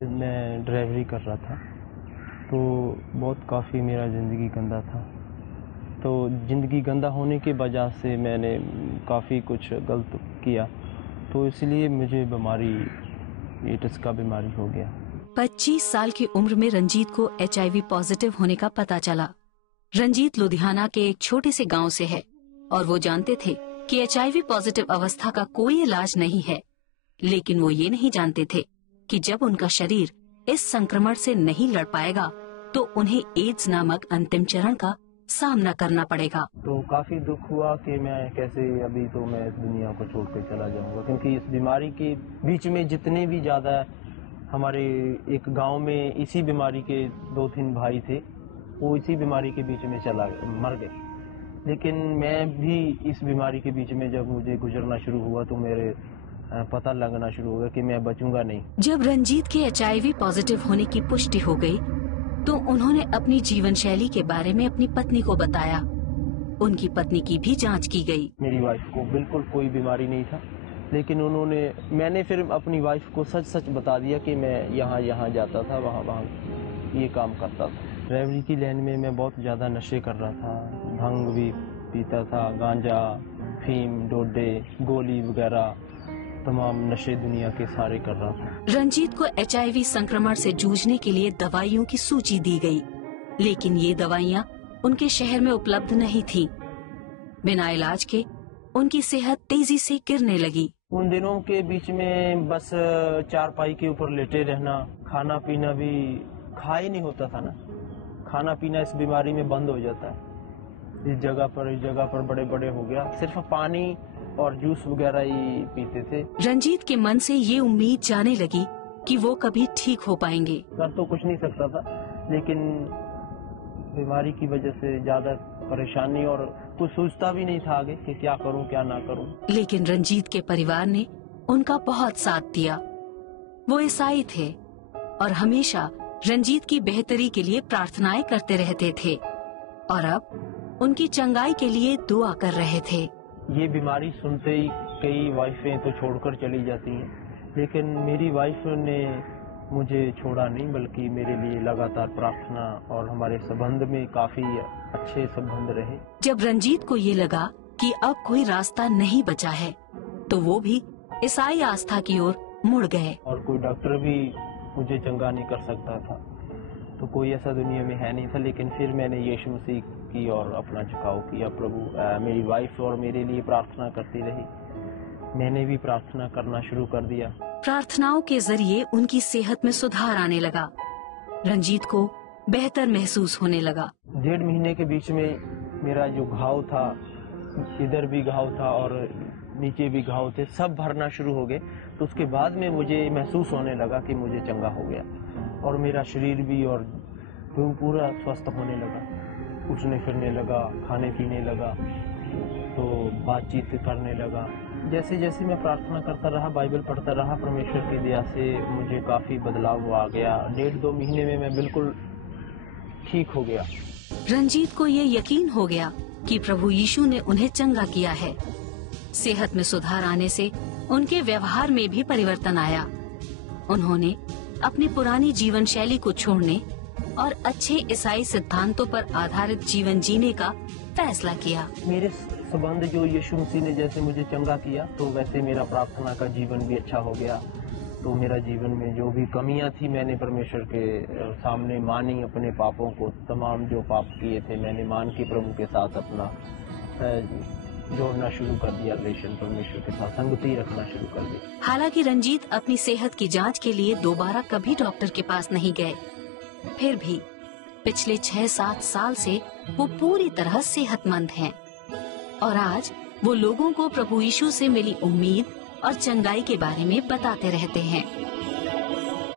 मैं ड्राइवरी कर रहा था तो बहुत काफ़ी मेरा ज़िंदगी गंदा था। तो ज़िंदगी गंदा होने की वजह से मैंने काफ़ी कुछ गलत किया, तो इसलिए मुझे बीमारी एड्स का बीमारी हो गया। 25 साल की उम्र में रंजीत को HIV पॉजिटिव होने का पता चला। रंजीत लुधियाना के एक छोटे से गांव से है और वो जानते थे कि HIV पॉजिटिव अवस्था का कोई इलाज नहीं है, लेकिन वो ये नहीं जानते थे कि जब उनका शरीर इस संक्रमण से नहीं लड़ पाएगा तो उन्हें एड्स नामक अंतिम चरण का सामना करना पड़ेगा। तो काफ़ी दुख हुआ कि मैं कैसे अभी तो मैं इस दुनिया को छोड़ कर चला जाऊंगा, क्योंकि इस बीमारी के बीच में जितने भी ज़्यादा हमारे एक गांव में इसी बीमारी के 2-3 भाई थे, वो इसी बीमारी के बीच में मर गए। लेकिन मैं भी इस बीमारी के बीच में जब मुझे गुजरना शुरू हुआ तो मेरे पता लगना शुरू हो गया कि मैं बचूंगा नहीं। जब रंजीत के HIV पॉजिटिव होने की पुष्टि हो गई तो उन्होंने अपनी जीवन शैली के बारे में अपनी पत्नी को बताया। उनकी पत्नी की भी जांच की गई। मेरी वाइफ को बिल्कुल कोई बीमारी नहीं था, लेकिन मैंने फिर अपनी वाइफ को सच सच बता दिया कि मैं यहाँ जाता था, वहाँ ये काम करता था। ड्राइवरी की लाइन में मैं बहुत ज़्यादा नशे कर रहा था, भांग भी पीता था, गांजा, फीम, डोडे, गोली वगैरह तमाम नशे दुनिया के सारे कर रहा था। रंजीत को HIV संक्रमण से जूझने के लिए दवाइयों की सूची दी गई, लेकिन ये दवाइयाँ उनके शहर में उपलब्ध नहीं थीं। बिना इलाज के उनकी सेहत तेजी से गिरने लगी। उन दिनों के बीच में बस चारपाई के ऊपर लेटे रहना, खाना पीना भी खा ही नहीं होता था ना। खाना पीना इस बीमारी में बंद हो जाता है। इस जगह पर बड़े बड़े हो गया, सिर्फ पानी और जूस वगैरह ही पीते थे। रंजीत के मन से ये उम्मीद जाने लगी कि वो कभी ठीक हो पाएंगे। कर तो कुछ नहीं सकता था, लेकिन बीमारी की वजह से ज्यादा परेशानी और कुछ सोचता भी नहीं था आगे कि क्या करूं क्या ना करूं। लेकिन रंजीत के परिवार ने उनका बहुत साथ दिया। वो ईसाई थे और हमेशा रंजीत की बेहतरी के लिए प्रार्थनाएं करते रहते थे और अब उनकी चंगाई के लिए दुआ कर रहे थे। ये बीमारी सुनते ही कई वाइफें तो छोड़कर चली जाती हैं, लेकिन मेरी वाइफ ने मुझे छोड़ा नहीं, बल्कि मेरे लिए लगातार प्रार्थना और हमारे संबंध में काफी अच्छे संबंध रहे। जब रंजीत को ये लगा कि अब कोई रास्ता नहीं बचा है तो वो भी ईसाई आस्था की ओर मुड़ गए। और कोई डॉक्टर भी मुझे चंगा नहीं कर सकता था, तो कोई ऐसा दुनिया में है नहीं था। लेकिन फिर मैंने यीशु मसीह की और अपना झुकाव किया। प्रभु मेरी वाइफ और मेरे लिए प्रार्थना करती रही, मैंने भी प्रार्थना करना शुरू कर दिया। प्रार्थनाओं के जरिए उनकी सेहत में सुधार आने लगा। रंजीत को बेहतर महसूस होने लगा। 1.5 महीने के बीच में मेरा जो घाव था, इधर भी घाव था और नीचे भी घाव थे, सब भरना शुरू हो गए। तो उसके बाद में मुझे महसूस होने लगा कि मुझे चंगा हो गया और मेरा शरीर भी और पूरा स्वस्थ होने लगा, उठने फिरने लगा, खाने पीने लगा, तो बातचीत करने लगा। जैसे जैसे मैं प्रार्थना करता रहा, बाइबल पढ़ता रहा, परमेश्वर की दया से मुझे काफी बदलाव आ गया। 1.5-2 महीने में मैं बिल्कुल ठीक हो गया। रंजीत को ये यकीन हो गया कि प्रभु यीशु ने उन्हें चंगा किया है। सेहत में सुधार आने से उनके व्यवहार में भी परिवर्तन आया। उन्होंने अपनी पुरानी जीवन शैली को छोड़ने और अच्छे ईसाई सिद्धांतों पर आधारित जीवन जीने का फैसला किया। मेरे संबंध जो यीशु मसीह ने जैसे मुझे चंगा किया, तो वैसे मेरा प्रार्थना का जीवन भी अच्छा हो गया। तो मेरा जीवन में जो भी कमियां थी, मैंने परमेश्वर के सामने मानी, अपने पापों को, तमाम जो पाप किए थे मैंने मान के प्रभु के साथ अपना जोड़ना शुरू कर दिया, रिलेशन परमेश्वर के साथ संगति रखना शुरू कर दी। हालांकि रंजीत अपनी सेहत की जांच के लिए दोबारा कभी डॉक्टर के पास नहीं गए, फिर भी पिछले 6-7 साल से वो पूरी तरह सेहतमंद हैं और आज वो लोगों को प्रभु यीशु से मिली उम्मीद और चंगाई के बारे में बताते रहते हैं।